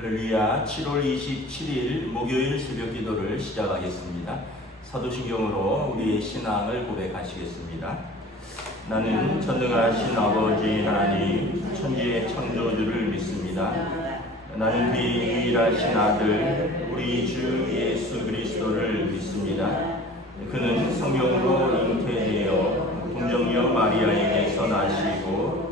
할렐루야. 7월 27일 목요일 새벽 기도를 시작하겠습니다. 사도신경으로 우리의 신앙을 고백하시겠습니다. 나는 전능하신 아버지 하나님 천지의 창조주를 믿습니다. 나는 그의 유일하신 아들 우리 주 예수 그리스도를 믿습니다. 그는 성경으로 잉태되어 동정녀 마리아에게서 나시고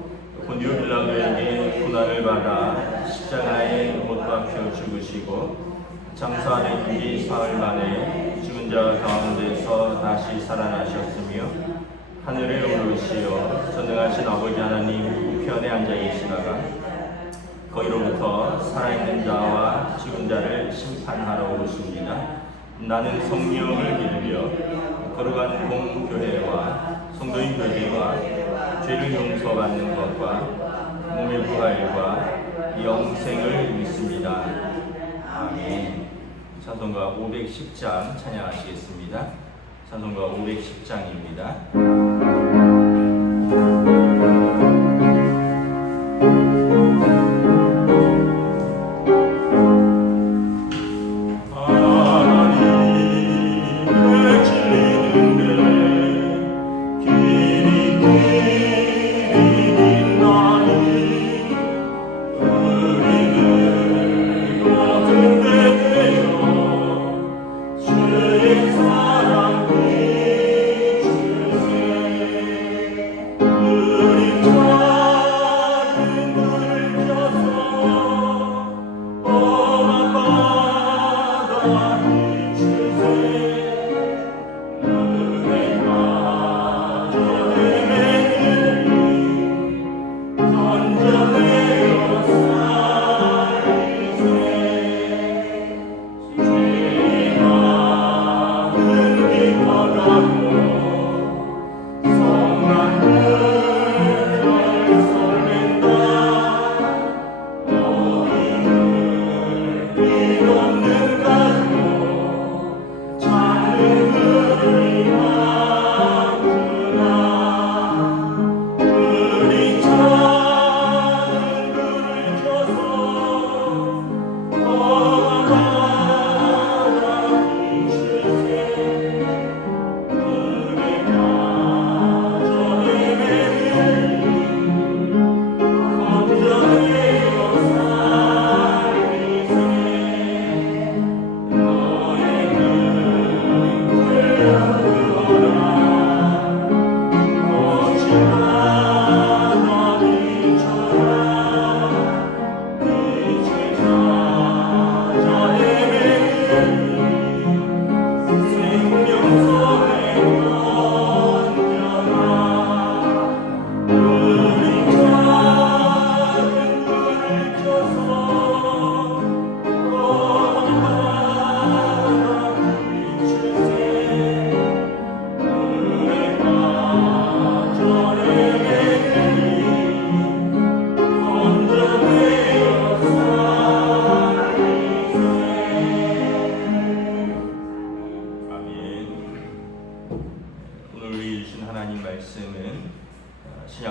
본디오 빌라도에게 고난을 받아 십자가에 못 박혀 죽으시고 장사된 지 사흘 만에 죽은 자 가운데서 다시 살아나셨으며 하늘에 오르시어 전능하신 아버지 하나님 우편에 앉아 계시다가 거기로부터 살아있는 자와 죽은 자를 심판하러 오십니다. 나는 성령을 믿으며 거룩한 공교회와 성도인 교제와 죄를 용서받는 것과 몸의 부활과 영생을 믿습니다. 아멘. 찬송가 510장 찬양하시겠습니다. 찬송가 510장입니다.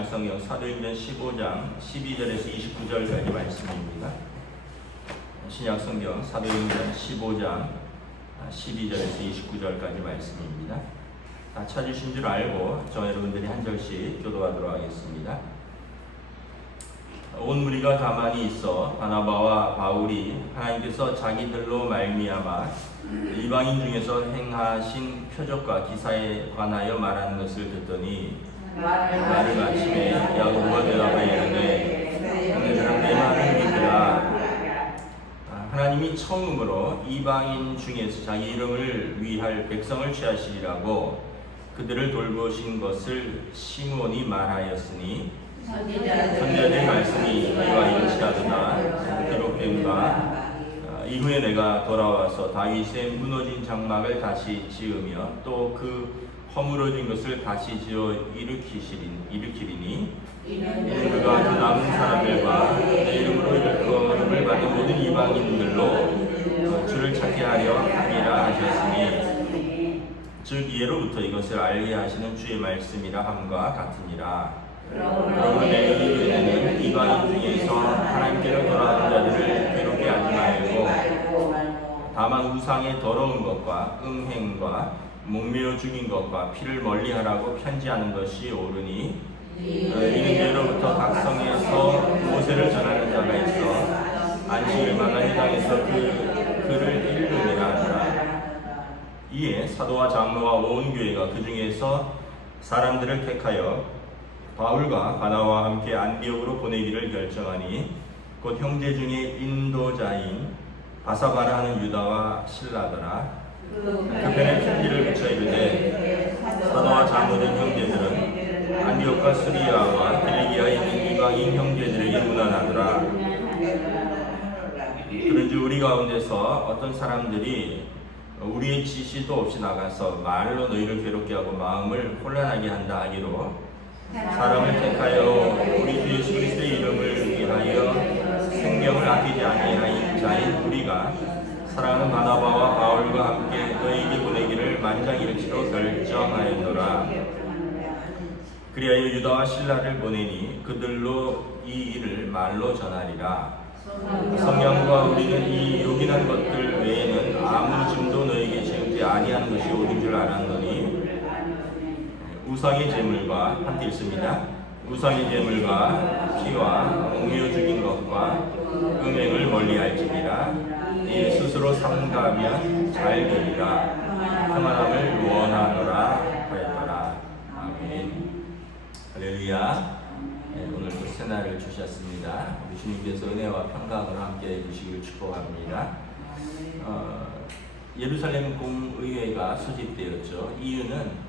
신약성경 사도행전 15장 12절에서 29절까지 말씀입니다. 신약성경 사도행전 15장 12절에서 29절까지 말씀입니다. 다 찾으신 줄 알고 저 여러분들이 한 절씩 교도하도록 하겠습니다. 온 무리가 가만히 있어 바나바와 바울이 하나님께서 자기들로 말미암아 이방인 중에서 행하신 표적과 기사에 관하여 말하는 것을 듣더니 나를 마침에 야고보가 대답하여 이르되 너희 사람 내 말을 믿으라. 하나님이 처음으로 이방인 중에서 자기 이름을 위할 백성을 취하시리라고 그들을 돌보신 것을 시므온이 말하였으니 선지자들의 말씀이 이와 일치하도다. 기록된바 이후에 내가 돌아와서 다윗의 무너진 장막을 다시 지으며 또 그 허물어진 것을 다시 지어 일으키리니 이는 그가 그 남은 사람들과 내 이름으로 일컬음을 받은 모든 이방인들로 주를 찾게 하려 함이라 하셨으니 즉 이로부터 이것을 알게 하시는 주의 말씀이라 함과 같으니라. 그러므로 내 의견에는 이방인 중에서 하나님께로 돌아오는 자들을 괴롭게 하지 다만 우상의 더러운 것과 음행과 목매어 죽인 것과 피를 멀리하라고 편지하는 것이 옳으니 이는 예로부터 각 성에서 모세를 전하는 자가 있어 안식일 마다의 땅에서 그를 읽으리라 하더라. 이에 사도와 장로와 온 교회가 그 중에서 사람들을 택하여 바울과 바나바와 함께 안디옥으로 보내기를 결정하니 곧 형제 중에 인도자인 바사바라 하는 유다와 실라더라. 그 편에 편지를 붙여 이르되 사도와 장로된 형제들은 안디옥과 수리아와 킬리기아에 있는 이방인 형제들에게 문안하더라. 그런즉 우리 가운데서 어떤 사람들이 우리의 지시도 없이 나가서 말로 너희를 괴롭게 하고 마음을 혼란하게 한다 하기로 사람을 택하여 우리 주 예수 그리스도의 이름을 위하여 생명을 아끼지 아니하인 자인 우리가 사랑하는 바나바와 바울과 함께 너희에게 보내기를 만장일치로 결정하였노라. 그리하여 유다와 실라를 보내니 그들로 이 일을 말로 전하리라. 성령과 우리는 이 요긴한 것들 외에는 아무 짐도 너에게 지우지 아니하는 것이 옳은 줄 알았노니 우상의 제물과 함께 있습니다. 우상의 제물과 피와 목매어 죽인 것과 음행을 멀리할지니라. 이 스스로 삼가면 잘 되리라. 평안함을 원하노라 하였더라. 아멘. 할렐루야. 오늘 또 새날을 주셨습니다. 우리 주님께서 은혜와 평강으로 함께 해주시기를 축복합니다. 예루살렘 공의회가 소집되었죠. 이유는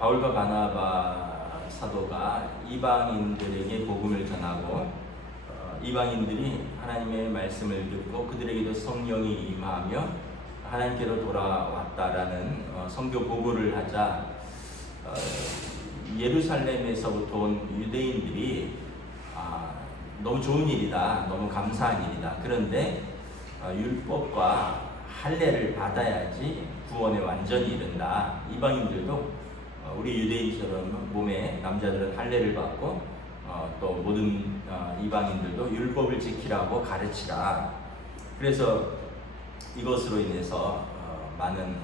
바울과 바나바 사도가 이방인들에게 복음을 전하고 이방인들이 하나님의 말씀을 듣고 그들에게도 성령이 임하며 하나님께로 돌아왔다라는 선교 보고를 하자 예루살렘에서부터 온 유대인들이 너무 좋은 일이다, 너무 감사한 일이다. 그런데 율법과 할례를 받아야지 구원에 완전히 이른다. 이방인들도 우리 유대인처럼 몸에 남자들은 할례를 받고 또 모든 이방인들도 율법을 지키라고 가르치라. 그래서 이것으로 인해서 많은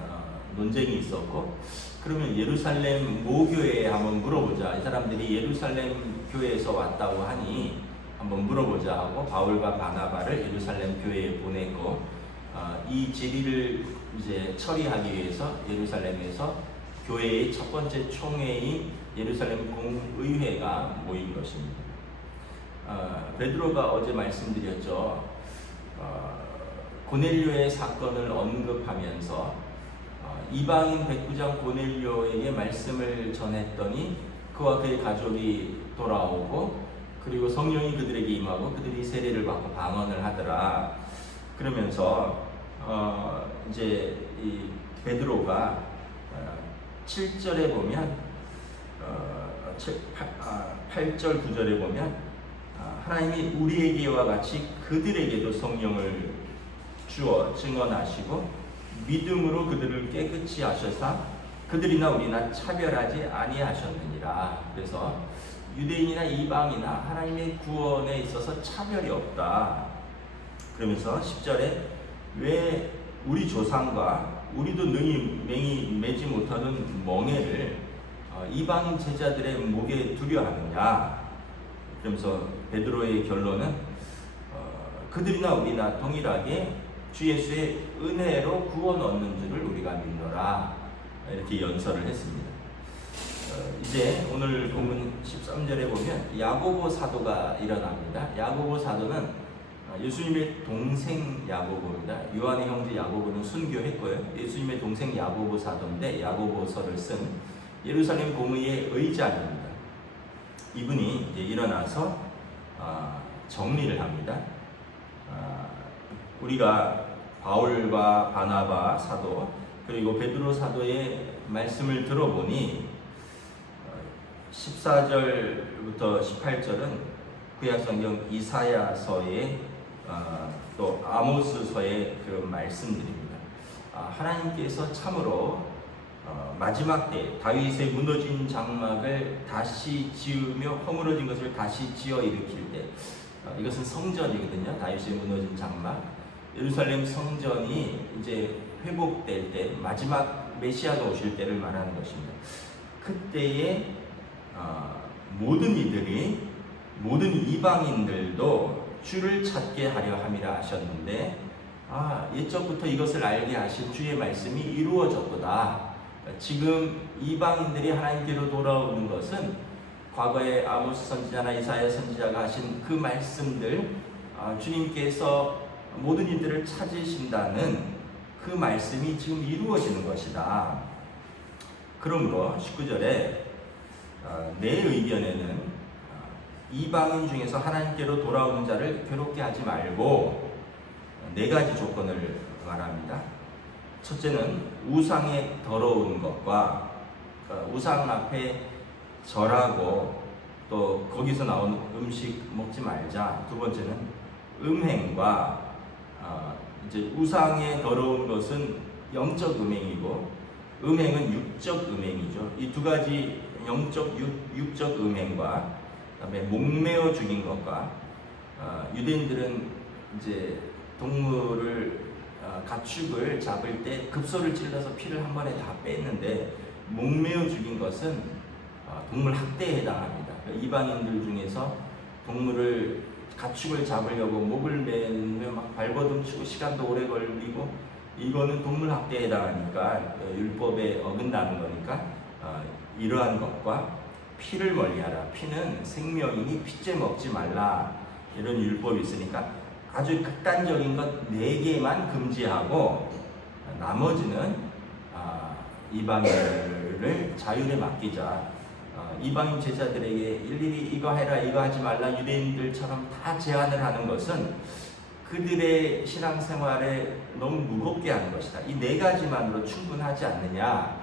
논쟁이 있었고, 그러면 예루살렘 모교회에 한번 물어보자. 이 사람들이 예루살렘 교회에서 왔다고 하니 한번 물어보자 하고 바울과 바나바를 예루살렘 교회에 보내고 이 질의를 이제 처리하기 위해서 예루살렘에서 교회의 첫 번째 총회인 예루살렘 공의회가 모인 것입니다. 베드로가 어제 말씀드렸죠. 고넬료의 사건을 언급하면서 이방인 백부장 고넬료에게 말씀을 전했더니 그와 그의 가족이 돌아오고 그리고 성령이 그들에게 임하고 그들이 세례를 받고 방언을 하더라. 그러면서 이제 이 베드로가 7절에 보면 8절 9절에 보면 하나님이 우리에게와 같이 그들에게도 성령을 주어 증언하시고 믿음으로 그들을 깨끗이 하셔서 그들이나 우리나 차별하지 아니하셨느니라. 그래서 유대인이나 이방이나 하나님의 구원에 있어서 차별이 없다. 그러면서 10절에 왜 우리 조상과 우리도 능히 매지 못하는 멍에를 이방인 제자들의 목에 두려 하느냐. 그러면서 베드로의 결론은 그들이나 우리나 동일하게 주 예수의 은혜로 구원 얻는 줄을 우리가 믿노라. 이렇게 연설을 했습니다. 이제 오늘 본문 13절에 보면 야고보 사도가 일어납니다. 야고보 사도는 예수님의 동생 야고보입니다. 요한의 형제 야고보는 순교했고요. 예수님의 동생 야고보 사도인데 야고보서를 쓴 예루살렘 공의의 의장입니다. 이분이 이제 일어나서 정리를 합니다. 우리가 바울과 바나바 사도 그리고 베드로 사도의 말씀을 들어보니 14절부터 18절은 구약성경 이사야서의 또 아모스서의 그런 말씀들입니다. 하나님께서 참으로 마지막 때 다윗의 무너진 장막을 다시 지으며 허물어진 것을 다시 지어 일으킬 때, 이것은 성전이거든요. 다윗의 무너진 장막. 예루살렘 성전이 이제 회복될 때, 마지막 메시아가 오실 때를 말하는 것입니다. 그때에 모든 이들이, 모든 이방인들도 주를 찾게 하려 함이라 하셨는데, 옛적부터 이것을 알게 하신 주의 말씀이 이루어졌도다. 지금 이방인들이 하나님께로 돌아오는 것은 과거에 아모스 선지자나 이사야 선지자가 하신 그 말씀들, 주님께서 모든 이들을 찾으신다는 그 말씀이 지금 이루어지는 것이다. 그러므로 19절에 내 의견에는 이방인 중에서 하나님께로 돌아오는 자를 괴롭게 하지 말고 4가지 조건을 말합니다. 첫째는 우상의 더러운 것과, 우상 앞에 절하고 또 거기서 나온 음식 먹지 말자. 두 번째는 음행과, 이제 우상의 더러운 것은 영적 음행이고 음행은 육적 음행이죠. 이 2가지 영적, 육적 음행과 그다음에 목매어 죽인 것과, 유대인들은 이제 동물을, 가축을 잡을 때 급소를 찔러서 피를 한 번에 다 뺐는데, 목매어 죽인 것은 동물 학대에 해당합니다. 이방인들 중에서 동물을, 가축을 잡으려고 목을 매면 막 발버둥치고 시간도 오래 걸리고, 이거는 동물 학대에 해당하니까 율법에 어긋나는 거니까 이러한 것과 피를 멀리하라. 피는 생명이니 피째 먹지 말라. 이런 율법이 있으니까 아주 극단적인 것 4개만 금지하고 나머지는 이방인들을 자율에 맡기자. 이방인 제자들에게 일일이 이거 해라 이거 하지 말라 유대인들처럼 다 제한을 하는 것은 그들의 신앙생활에 너무 무겁게 하는 것이다. 이 4가지만으로 충분하지 않느냐.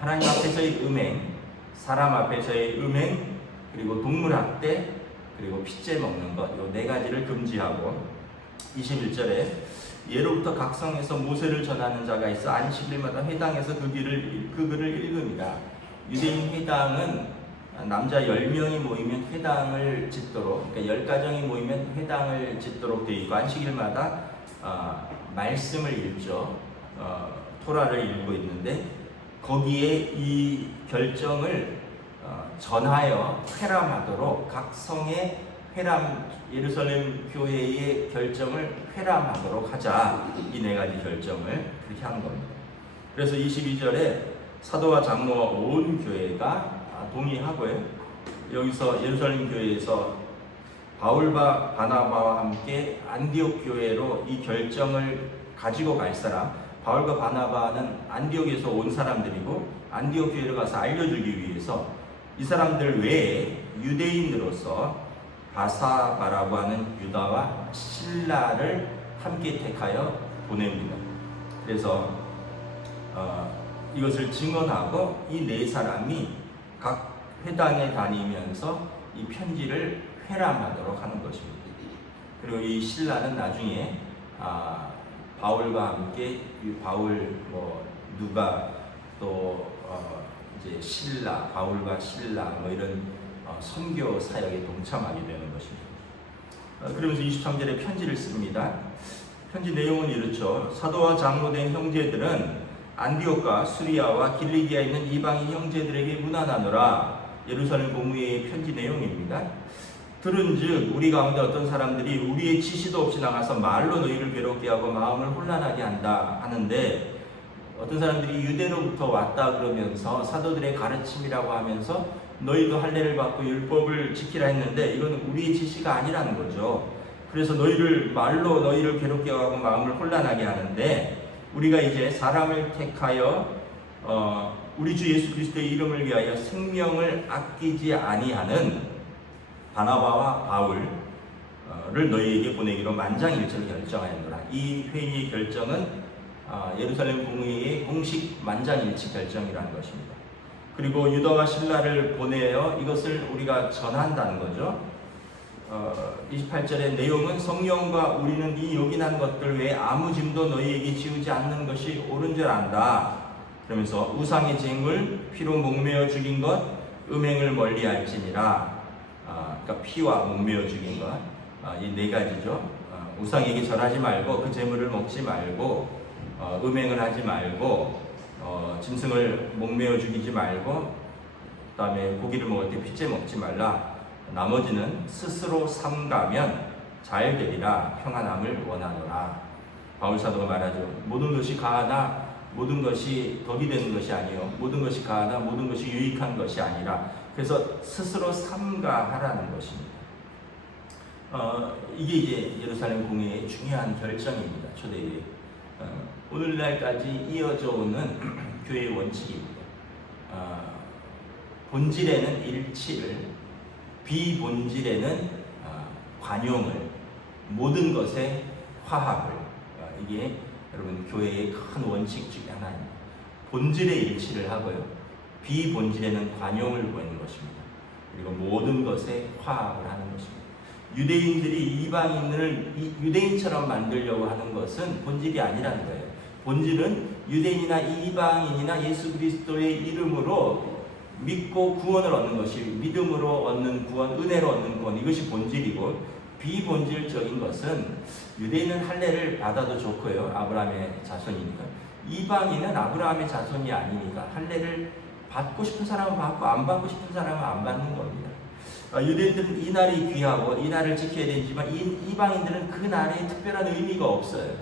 하나님 앞에서의 음행, 사람 앞에서의 음행, 그리고 동물 학대, 그리고 피째 먹는 것, 이 4가지를 금지하고, 21절에 예로부터 각 성에서 모세를 전하는 자가 있어 안식일마다 회당에서 그 글을 읽음이라. 유대인 회당은 남자 10명이 모이면 회당을 짓도록, 그러니까 10가정이 모이면 회당을 짓도록 되어 있고, 안식일마다 말씀을 읽죠. 토라를 읽고 있는데, 거기에 이 결정을 전하여 회람하도록, 각 성의 회람, 예루살렘 교회의 결정을 회람하도록 하자. 이 4가지 결정을 그렇게 하는 겁니다. 그래서 22절에 사도와 장로와 온 교회가 동의하고요. 여기서 예루살렘 교회에서 바울과 바나바와 함께 안디옥 교회로 이 결정을 가지고 갈 사람, 바울과 바나바는 안디옥에서 온 사람들이고 안디옥 교회로 가서 알려주기 위해서 이 사람들 외에 유대인으로서 바사바라고 하는 유다와 실라를 함께 택하여 보냅니다. 그래서 이것을 증언하고 이 4사람이 각 회당에 다니면서 이 편지를 회람하도록 하는 것입니다. 그리고 이 실라는 나중에 바울과 함께 바울, 누가 또 이제 실라, 바울과 실라 이런 선교 사역에 동참하게 되는 것입니다. 그러면서 23절에 편지를 씁니다. 편지 내용은 이렇죠. 사도와 장로 된 형제들은 안디옥과 수리아와 길리기아에 있는 이방인 형제들에게 문안하노라. 예루살렘 공의회의 편지 내용입니다. 들은즉 우리 가운데 어떤 사람들이 우리의 지시도 없이 나가서 말로 너희를 괴롭게 하고 마음을 혼란하게 한다 하는데, 어떤 사람들이 유대로부터 왔다 그러면서 사도들의 가르침이라고 하면서 너희도 할례를 받고 율법을 지키라 했는데 이건 우리의 지시가 아니라는 거죠. 그래서 말로 너희를 괴롭게 하고 마음을 혼란하게 하는데, 우리가 이제 사람을 택하여 우리 주 예수 그리스도의 이름을 위하여 생명을 아끼지 아니하는 바나바와 바울을 너희에게 보내기로 만장일치를 결정하였노라. 이 회의의 결정은 예루살렘 공의회의 공식 만장일치 결정이라는 것입니다. 그리고 유다와 실라를 보내어 이것을 우리가 전한다는 거죠. 28절의 내용은 성령과 우리는 이 요긴한 것들 외에 아무 짐도 너희에게 지우지 않는 것이 옳은 줄 안다. 그러면서 우상의 쟁물, 피로 목매어 죽인 것, 음행을 멀리할지니라. 그러니까 피와 목매어 죽인 것, 이 4가지죠. 우상에게 절하지 말고 그 재물을 먹지 말고 음행을 하지 말고 짐승을 목매어 죽이지 말고 그다음에 고기를 먹을 때 핏째 먹지 말라. 나머지는 스스로 삼가면 잘 되리라. 평안함을 원하노라. 바울 사도가 말하죠. 모든 것이 가하나 모든 것이 덕이 되는 것이 아니요 모든 것이 가하나 모든 것이 유익한 것이 아니라. 그래서 스스로 삼가하라는 것입니다. 이게 이제 예루살렘 공회의 중요한 결정입니다. 초대교회. 오늘날까지 이어져 오는 교회의 원칙입니다. 본질에는 일치를, 비본질에는 관용을, 모든 것에 화합을. 이게 여러분 교회의 큰 원칙 중에 하나입니다. 본질에 일치를 하고요, 비본질에는 관용을 보이는 것입니다. 그리고 모든 것에 화합을 하는 것입니다. 유대인들이 이방인을 유대인처럼 만들려고 하는 것은 본질이 아니라는 거예요. 본질은 유대인이나 이방인이나 예수 그리스도의 이름으로 믿고 구원을 얻는 것이, 믿음으로 얻는 구원, 은혜로 얻는 구원, 이것이 본질이고, 비본질적인 것은 유대인은 할례를 받아도 좋고요, 아브라함의 자손이니까. 이방인은 아브라함의 자손이 아니니까 할례를 받고 싶은 사람은 받고 안 받고 싶은 사람은 안 받는 겁니다. 유대인들은 이 날이 귀하고 이 날을 지켜야 되지만 이방인들은 그 날에 특별한 의미가 없어요.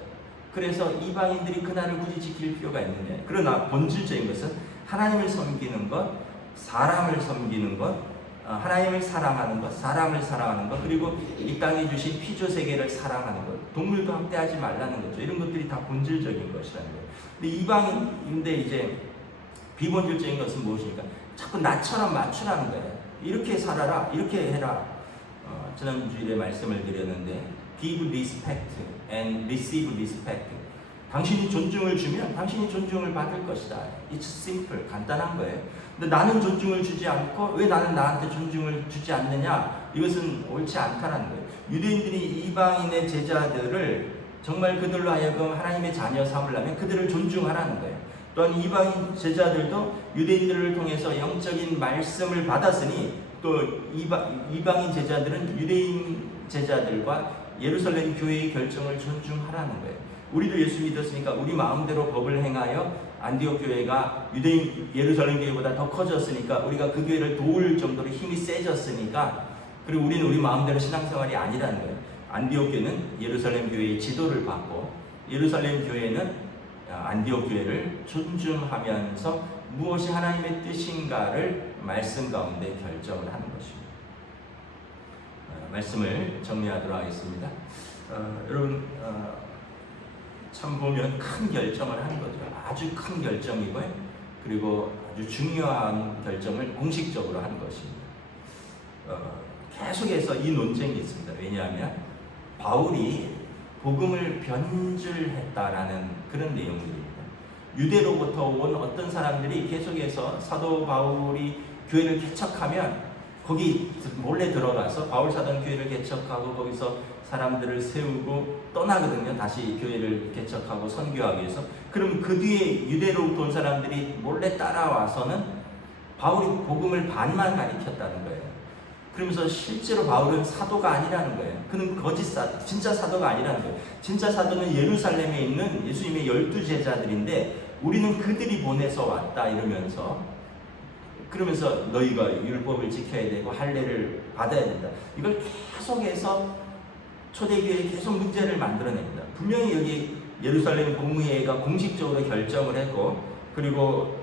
그래서 이방인들이 그 날을 굳이 지킬 필요가 있느냐. 그러나 본질적인 것은 하나님을 섬기는 것, 사람을 섬기는 것, 하나님을 사랑하는 것, 사람을 사랑하는 것, 그리고 이 땅에 주신 피조 세계를 사랑하는 것, 동물도 학대하지 말라는 거죠. 이런 것들이 다 본질적인 것이라는 거예요. 근데 이방인인데 이제 비본질적인 것은 무엇입니까? 자꾸 나처럼 맞추라는 거예요. 이렇게 살아라, 이렇게 해라. 지난주일에 말씀을 드렸는데 give respect and receive respect. 당신이 존중을 주면 당신이 존중을 받을 것이다. It's simple, 간단한 거예요. 근데 나는 존중을 주지 않고 왜 나는 나한테 존중을 주지 않느냐? 이것은 옳지 않다는 거예요. 유대인들이 이방인의 제자들을 정말 그들로 하여금 하나님의 자녀 삼으려면 그들을 존중하라는 거예요. 또한 이방인 제자들도 유대인들을 통해서 영적인 말씀을 받았으니 또 이방인 제자들은 유대인 제자들과 예루살렘 교회의 결정을 존중하라는 거예요. 우리도 예수 믿었으니까 우리 마음대로 법을 행하여 안디옥 교회가 유대인 예루살렘 교회보다 더 커졌으니까 우리가 그 교회를 도울 정도로 힘이 세졌으니까, 그리고 우리는 우리 마음대로 신앙생활이 아니라는 거예요. 안디옥 교회는 예루살렘 교회의 지도를 받고 예루살렘 교회는 안디옥 교회를 존중하면서 무엇이 하나님의 뜻인가를 말씀 가운데 결정을 하는 것입니다. 말씀을 정리하도록 하겠습니다. 여러분 참 보면 큰 결정을 하는 거죠. 아주 큰 결정이고요. 그리고 아주 중요한 결정을 공식적으로 하는 것입니다. 계속해서 이 논쟁이 있습니다. 왜냐하면 바울이 복음을 변질했다라는 그런 내용들입니다. 유대로부터 온 어떤 사람들이 계속해서 사도 바울이 교회를 개척하면 거기 몰래 들어가서 바울 사도는 교회를 개척하고 거기서 사람들을 세우고 떠나거든요. 다시 교회를 개척하고 선교하기 위해서. 그럼 그 뒤에 유대로부터 온 사람들이 몰래 따라와서는 바울이 복음을 반만 가르쳤다는 거예요. 그러면서 실제로 바울은 사도가 아니라는 거예요. 그는 거짓 사도, 진짜 사도가 아니라는 거예요. 진짜 사도는 예루살렘에 있는 예수님의 12제자들인데 우리는 그들이 보내서 왔다 이러면서, 그러면서 너희가 율법을 지켜야 되고 할례를 받아야 된다. 이걸 계속해서 초대교회에 계속 문제를 만들어냅니다. 분명히 여기 예루살렘 공의회가 공식적으로 결정을 했고, 그리고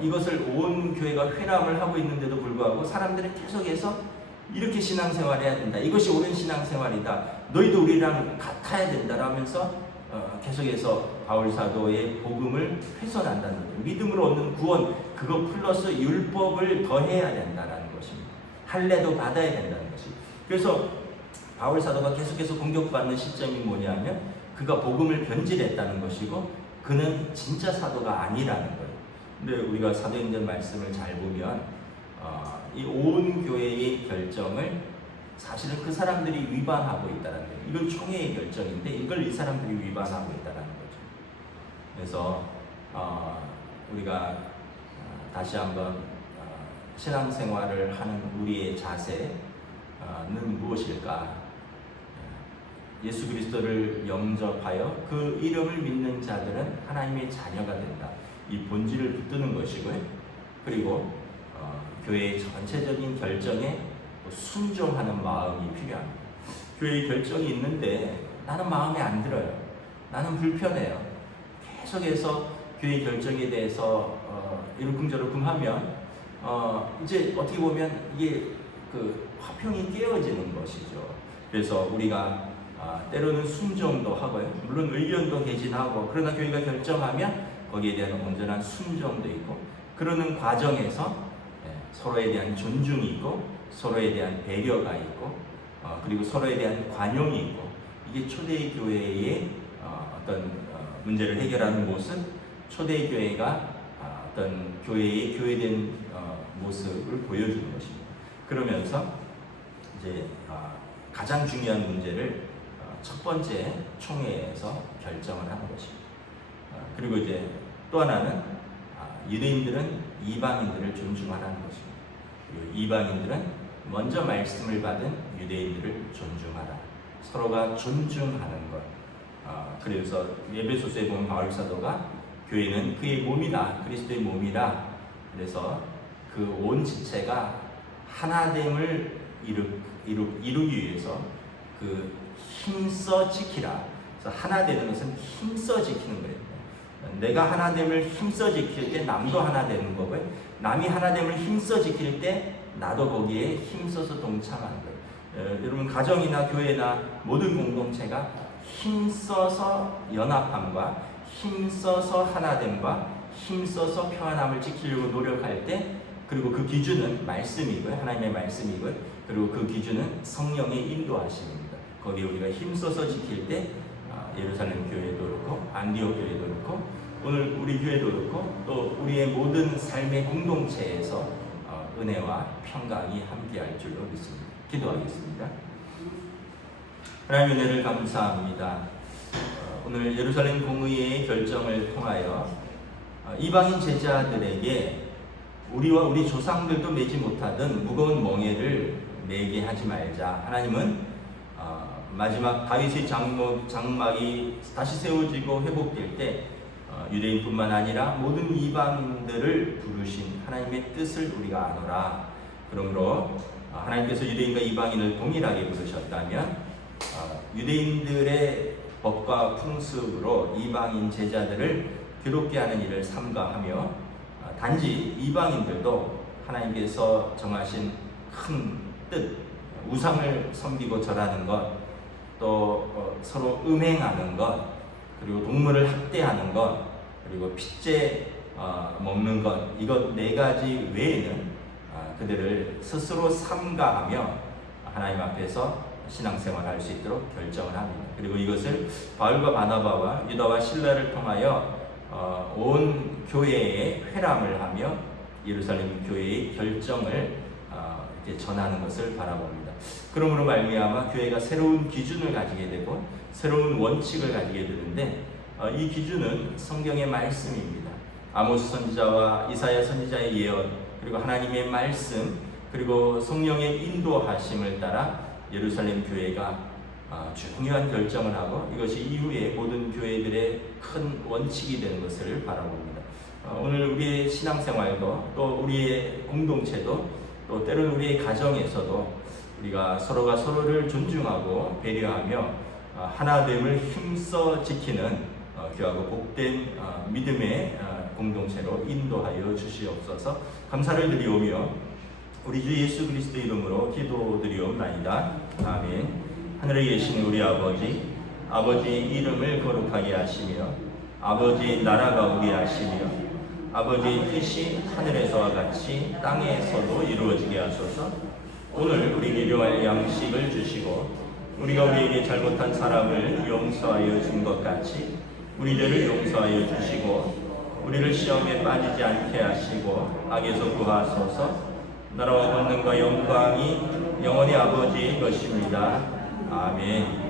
이것을 온 교회가 회람을 하고 있는데도 불구하고 사람들은 계속해서 이렇게 신앙생활 해야 된다. 이것이 옳은 신앙생활이다. 너희도 우리랑 같아야 된다라면서 계속해서 바울 사도의 복음을 훼손한다는 거죠. 믿음으로 얻는 구원, 그거 플러스 율법을 더해야 된다는 것입니다. 할례도 받아야 된다는 것입니다. 그래서 바울 사도가 계속해서 공격받는 시점이 뭐냐면 그가 복음을 변질했다는 것이고 그는 진짜 사도가 아니라는 거예요. 근데 우리가 사도행전 말씀을 잘 보면 이 온 교회의 결정을 사실은 그 사람들이 위반하고 있다는 거예요. 이건 총회의 결정인데 이걸 이 사람들이 위반하고 있다는 거죠. 그래서 우리가 다시 한번 신앙생활을 하는 우리의 자세는 무엇일까? 예수 그리스도를 영접하여 그 이름을 믿는 자들은 하나님의 자녀가 된다. 이 본질을 붙드는 것이고요. 그리고 교회의 전체적인 결정에 순종하는 마음이 필요합니다. 교회의 결정이 있는데 나는 마음에 안 들어요. 나는 불편해요. 계속해서 교회의 결정에 대해서 이러쿵저러쿵 하면 이제 어떻게 보면 이게 그 화평이 깨어지는 것이죠. 그래서 우리가 때로는 순종도 하고요. 물론 의견도 개진하고, 그러나 교회가 결정하면 거기에 대한 온전한 순종도 있고, 그러는 과정에서 서로에 대한 존중이 있고, 서로에 대한 배려가 있고, 그리고 서로에 대한 관용이 있고, 이게 초대의 교회의 어떤 문제를 해결하는 모습, 초대의 교회가 어떤 교회의 교회된 모습을 보여주는 것입니다. 그러면서 이제 가장 중요한 문제를 첫 번째 총회에서 결정을 하는 것입니다. 그리고 이제 또 하나는 유대인들은 이방인들을 존중하라는 것입니다. 그리고 이방인들은 먼저 말씀을 받은 유대인들을 존중하라. 서로가 존중하는 것. 그래서 에베소서에 보면 바울 사도가 교회는 그의 몸이다, 그리스도의 몸이라. 그래서 그 온 지체가 하나됨을 이루기 위해서 그 힘써 지키라. 그래서 하나 되는 것은 힘써 지키는 거예요. 내가 하나됨을 힘써 지킬 때 남도 하나 되는 거고요. 남이 하나됨을 힘써 지킬 때 나도 거기에 힘써서 동참하는 거예요. 여러분, 가정이나 교회나 모든 공동체가 힘써서 연합함과 힘써서 하나됨과 힘써서 평안함을 지키려고 노력할 때, 그리고 그 기준은 말씀이고요. 하나님의 말씀이고요. 그리고 그 기준은 성령의 인도하심입니다. 거기에 우리가 힘써서 지킬 때 예루살렘 교회도 그렇고 안디옥 교회도 그렇고 오늘 우리 교회도 그렇고 또 우리의 모든 삶의 공동체에서 은혜와 평강이 함께할 줄로 믿습니다. 기도하겠습니다. 하나님의 은혜를 감사합니다. 오늘 예루살렘 공의회의 결정을 통하여 이방인 제자들에게 우리와 우리 조상들도 매지 못하던 무거운 멍에를 매게 하지 말자. 하나님은 마지막 다윗의 장막이 다시 세워지고 회복될 때 유대인뿐만 아니라 모든 이방인들을 부르신 하나님의 뜻을 우리가 아노라. 그러므로 하나님께서 유대인과 이방인을 동일하게 부르셨다면 유대인들의 법과 풍습으로 이방인 제자들을 괴롭게 하는 일을 삼가하며 단지 이방인들도 하나님께서 정하신 큰 뜻, 우상을 섬기고 절하는 것, 또 서로 음행하는 것, 그리고 동물을 학대하는 것, 그리고 핏째 먹는 것, 이것 네 가지 외에는 그들을 스스로 삼가하며 하나님 앞에서 신앙생활할 수 있도록 결정을 합니다. 그리고 이것을 바울과 바나바와 유다와 실라를 통하여 온 교회에 회람을 하며 예루살렘 교회의 결정을 이렇게 전하는 것을 바라봅니다. 그러므로 말미암아 교회가 새로운 기준을 가지게 되고 새로운 원칙을 가지게 되는데 이 기준은 성경의 말씀입니다. 아모스 선지자와 이사야 선지자의 예언, 그리고 하나님의 말씀, 그리고 성령의 인도하심을 따라 예루살렘 교회가 중요한 결정을 하고 이것이 이후에 모든 교회들의 큰 원칙이 되는 것을 바라봅니다. 오늘 우리의 신앙생활도 또 우리의 공동체도 또 때로는 우리의 가정에서도 우리가 서로가 서로를 존중하고 배려하며 하나됨을 힘써 지키는 귀하고 복된 믿음의 공동체로 인도하여 주시옵소서. 감사를 드리오며 우리 주 예수 그리스도 이름으로 기도드리옵나이다. 아멘. 하늘에 계신 우리 아버지, 아버지의 이름을 거룩하게 하시며 아버지의 나라가 오게 하시며 아버지의 뜻이 하늘에서와 같이 땅에서도 이루어지게 하소서. 오늘 우리에게 일용할 양식을 주시고 우리가 우리에게 잘못한 사람을 용서하여 준 것 같이 우리 죄를 용서하여 주시고 우리를 시험에 빠지지 않게 하시고 악에서 구하소서. 나라와 권능과 영광이 영원히 아버지의 것입니다. 아멘.